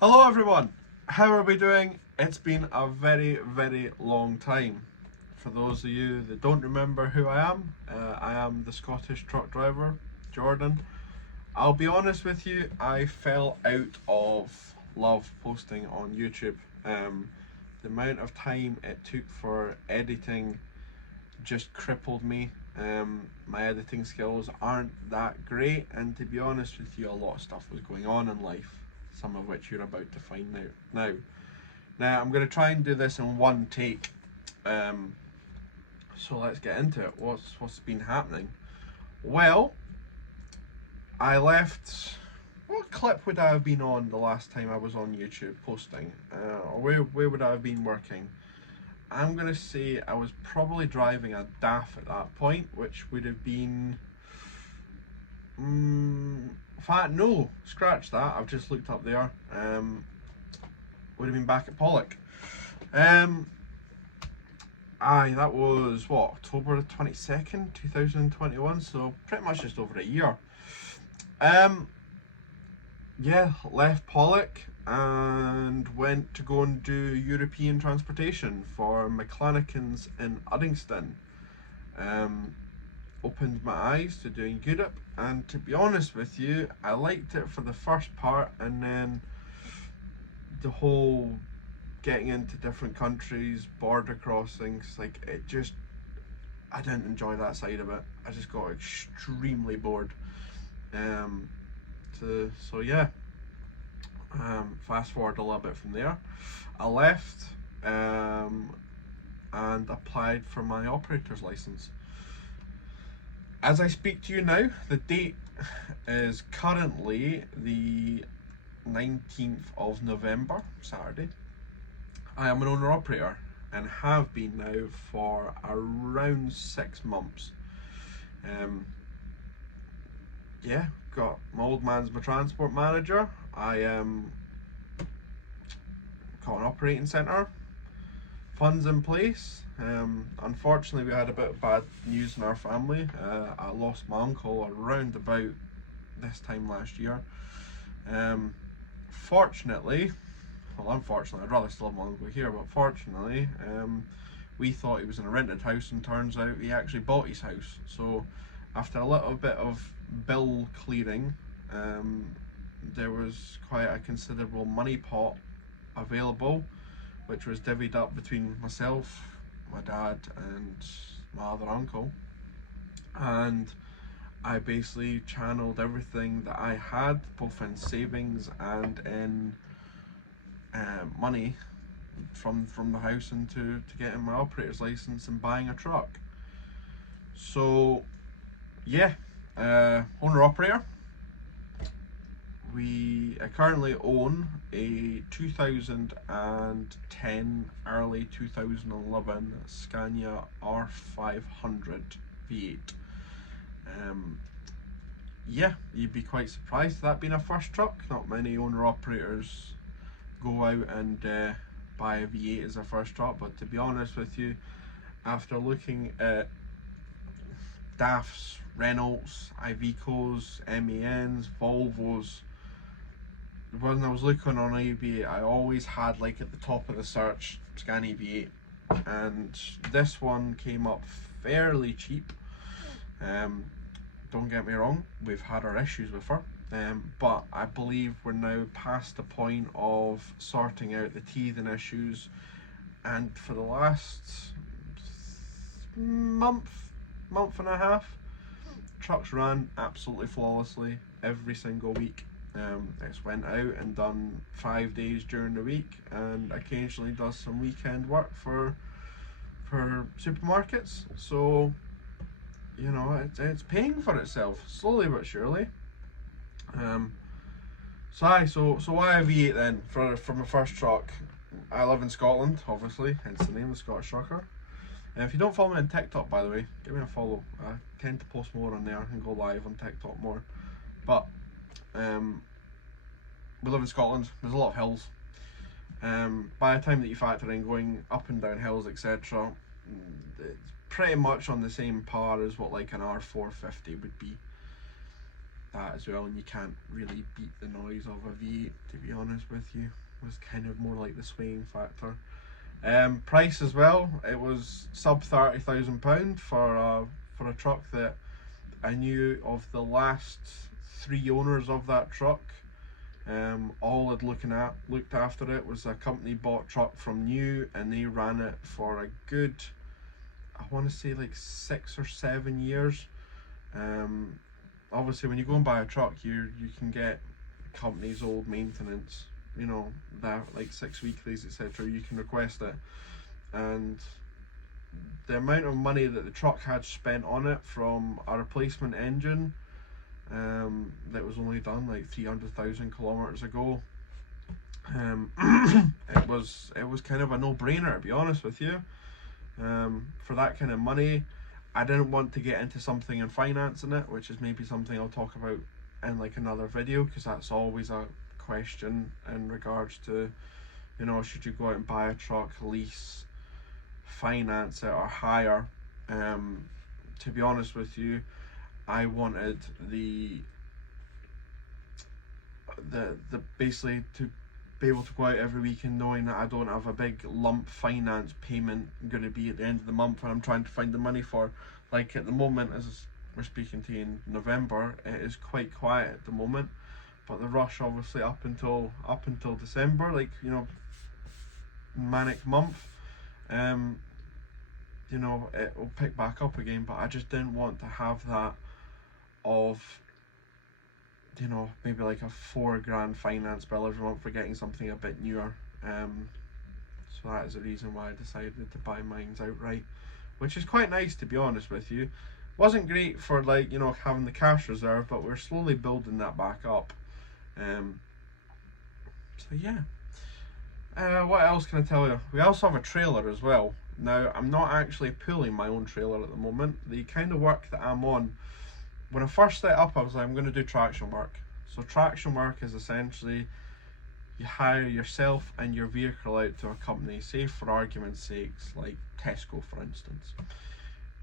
Hello everyone, how are we doing? It's been a very long time. For those of you that don't remember who I am the Scottish truck driver, Jordan. I'll be honest with you, I fell out of love posting on YouTube. The amount of time it took for editing just crippled me. My editing skills aren't that great, and to be honest with you, a lot of stuff was going on in life, some of which you're about to find out now. I'm going to try and do this in one take. So let's get into it. What's been happening? Well, I left. What clip would I have been on the last time I was on YouTube posting? Or where would I have been working? I'm gonna say I was probably driving a DAF at that point, which would have been. In fact, no, scratch that. I've just looked up there. Would have been back at Pollock. Aye, that was what, October 22nd, 2021. So pretty much just over a year. Yeah, left Pollock and went to go and do European transportation for McLanicans in Uddingston. Opened my eyes to doing Europe, and to be honest with you, I liked it for the first part, and then the whole getting into different countries, border crossings, like I didn't enjoy that side of it. I just got extremely bored. So yeah, fast forward a little bit from there, I left and applied for my operator's license. As I speak to you now, the date is currently the 19th of November, Saturday. I am an owner operator and have been now for around 6 months. Yeah, got my old man's my transport manager. I got an operating centre, funds in place. Unfortunately, we had a bit of bad news in our family. I lost my uncle around about this time last year. Fortunately, well, unfortunately, I'd rather still have my uncle here, but fortunately, we thought he was in a rented house, and turns out he actually bought his house. So after a little bit of bill clearing, there was quite a considerable money pot available, which was divvied up between myself, my dad, and my other uncle. And I basically channeled everything that I had, both in savings and in money, from the house into getting my operator's license and buying a truck. So yeah, owner operator. We currently own a 2010 early 2011 Scania R500 V8. Yeah, you'd be quite surprised that being a first truck. Not many owner operators go out and buy a V8 as a first truck, but to be honest with you, after looking at DAFs, Renaults, Ivecos, MANs, Volvos, when I was looking on eBay, I always had, like, at the top of the search, Scania V8, and this one came up fairly cheap. Don't get me wrong, we've had our issues with her, but I believe we're now past the point of sorting out the teething issues, and for the last month and a half, trucks ran absolutely flawlessly every single week. It's went out and done 5 days during the week, and occasionally does some weekend work for supermarkets. So you know, it's paying for itself slowly but surely. So why a V8 then for my first truck? I live in Scotland, obviously, hence the name, the Scottish Trucker. And if you don't follow me on TikTok, by the way, give me a follow. I tend to post more on there and go live on TikTok more. But we live in Scotland. There's a lot of hills. By the time that you factor in going up and down hills, etc., it's pretty much on the same par as what like an R450 would be. that as well, and you can't really beat the noise of a V8, to be honest with you. Was kind of more like the swaying factor. Price as well, it was sub £30,000 for a truck that I knew of the last 3 owners of that truck. All had looked after it was a company bought truck from new, and they ran it for a good, I want to say like 6 or 7 years. Obviously when you go and buy a truck, you can get company's old maintenance, you know, that like 6 weeklies, etc. You can request it, and the amount of money that the truck had spent on it from a replacement engine that was only done like 300,000 kilometers ago, it was kind of a no-brainer, to be honest with you. For that kind of money, I didn't want to get into something and financing it, which is maybe something I'll talk about in like another video, because that's always a question in regards to, you know, should you go out and buy a truck, lease, finance it, or hire. To be honest with you, I wanted the basically to be able to go out every weekend knowing that I don't have a big lump finance payment going to be at the end of the month when I'm trying to find the money for. Like at the moment, as we're speaking to you in November, it is quite quiet at the moment, but the rush obviously up until December, like, you know, manic month, you know, it will pick back up again. But I just didn't want to have that of, you know, maybe like a £4,000 finance bill every month for getting something a bit newer. So that is the reason why I decided to buy mine outright, which is quite nice, to be honest with you. Wasn't great for, like, you know, having the cash reserve, but we're slowly building that back up. So yeah. What else can I tell you? We also have a trailer as well. Now, I'm not actually pulling my own trailer at the moment. The kind of work that I'm on, when I first set up, I was like, I'm going to do traction work. So traction work is essentially you hire yourself and your vehicle out to a company, say for argument's sakes, like Tesco for instance.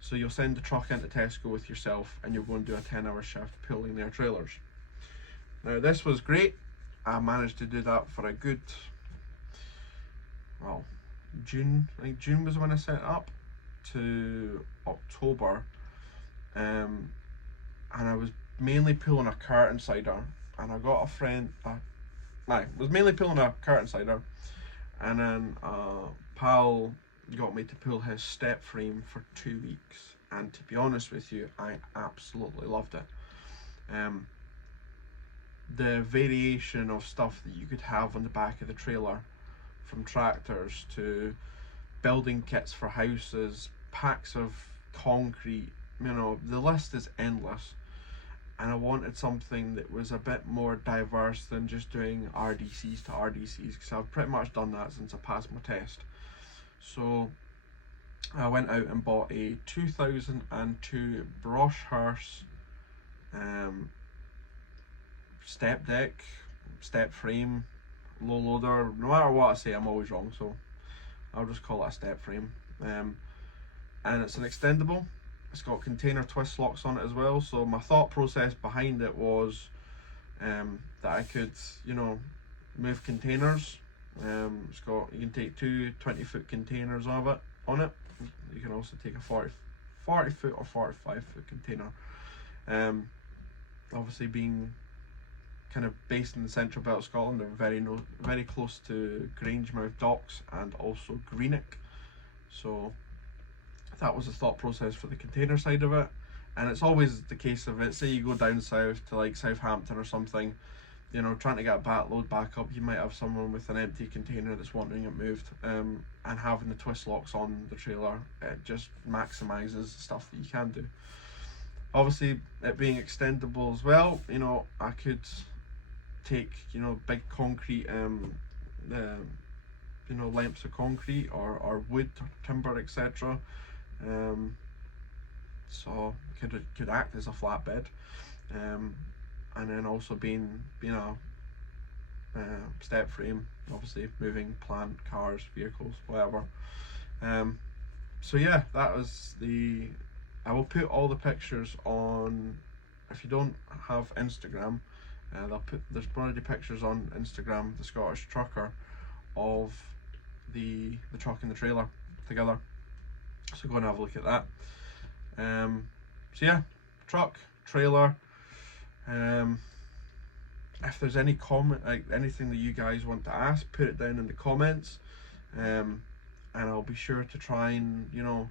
So you'll send the truck into Tesco with yourself, and you'll go and do a 10-hour shift pulling their trailers. Now this was great. I managed to do that for a good, well, June. I think June was when I set it up, to October. And I was mainly pulling a carton cider, and I got a friend, was mainly pulling a carton cider, and then a pal got me to pull his step frame for 2 weeks, and to be honest with you, I absolutely loved it. The variation of stuff that you could have on the back of the trailer, from tractors to building kits for houses, packs of concrete, you know, the list is endless. And I wanted something that was a bit more diverse than just doing RDCs to RDCs, because I've pretty much done that since I passed my test. So I went out and bought a 2002 Broshurst step deck, step frame, low loader. No matter what I say, I'm always wrong, so I'll just call it a step frame. And it's an extendable. It's got container twist locks on it as well. So my thought process behind it was that I could, you know, move containers. It's got, you can take two 20-foot containers of it on it. You can also take a 40 foot or 45 foot container. Obviously being kind of based in the central belt of Scotland, they're very close to Grangemouth docks and also Greenock. So that was the thought process for the container side of it. And it's always the case of it, say you go down south to like Southampton or something, you know, trying to get a back load back up, you might have someone with an empty container that's wanting it moved, and having the twist locks on the trailer, it just maximizes the stuff that you can do. Obviously it being extendable as well, you know, I could take, you know, big concrete, you know, lengths of concrete or wood or timber, etc. So could act as a flatbed, and then also being a step frame, obviously moving plant, cars, vehicles, whatever. So yeah, that was I will put all the pictures on if you don't have Instagram, there's already pictures on Instagram, the Scottish Trucker, of the truck and the trailer together. So go and have a look at that. So yeah, truck, trailer. If there's any comment, like anything that you guys want to ask, put it down in the comments, and I'll be sure to try and, you know,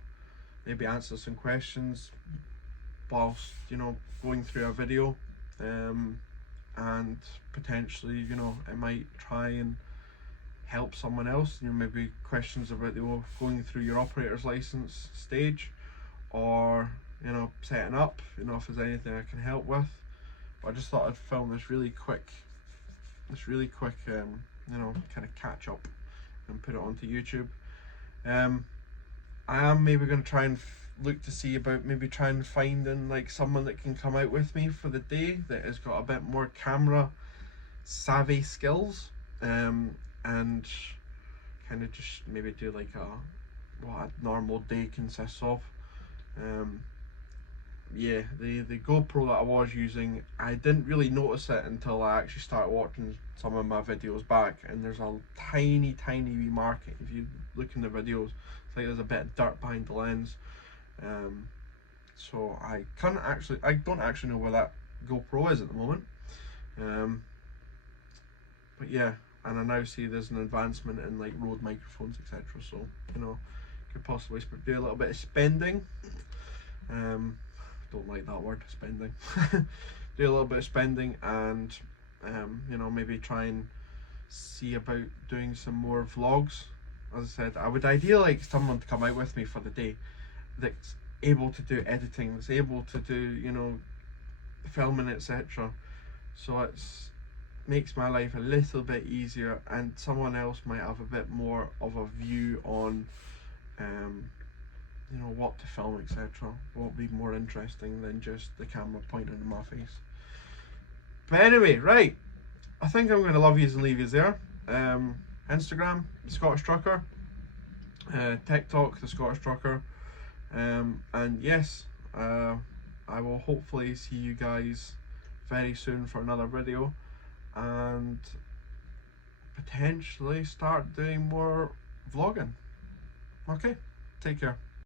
maybe answer some questions whilst, you know, going through a video, and potentially, you know, I might try and help someone else, you know, maybe questions about going through your operator's license stage, or, you know, setting up, you know, if there's anything I can help with. But I just thought I'd film this really quick, you know, kind of catch up and put it onto YouTube. I am maybe going to try and look to see about maybe trying finding like someone that can come out with me for the day that has got a bit more camera savvy skills, and kind of just maybe do like what a normal day consists of. Yeah, the GoPro that I was using, I didn't really notice it until I actually started watching some of my videos back, and there's a tiny wee marking. If you look in the videos, it's like there's a bit of dirt behind the lens. So I don't actually know where that GoPro is at the moment. But yeah, and I now see there's an advancement in like Rode microphones, etc. So, you know, could possibly do a little bit of spending. Don't like that word, spending. Do a little bit of spending, and you know, maybe try and see about doing some more vlogs. As I said, I would ideally like someone to come out with me for the day that's able to do editing, that's able to do, you know, filming, etc. So it's makes my life a little bit easier, and someone else might have a bit more of a view on you know, what to film, etc. What would be more interesting than just the camera pointing in my face. But anyway, right, I think I'm going to love yous and leave yous there. Instagram, the Scottish Trucker, TikTok, the Scottish Trucker, and yes, I will hopefully see you guys very soon for another video, and potentially start doing more vlogging. Okay, take care.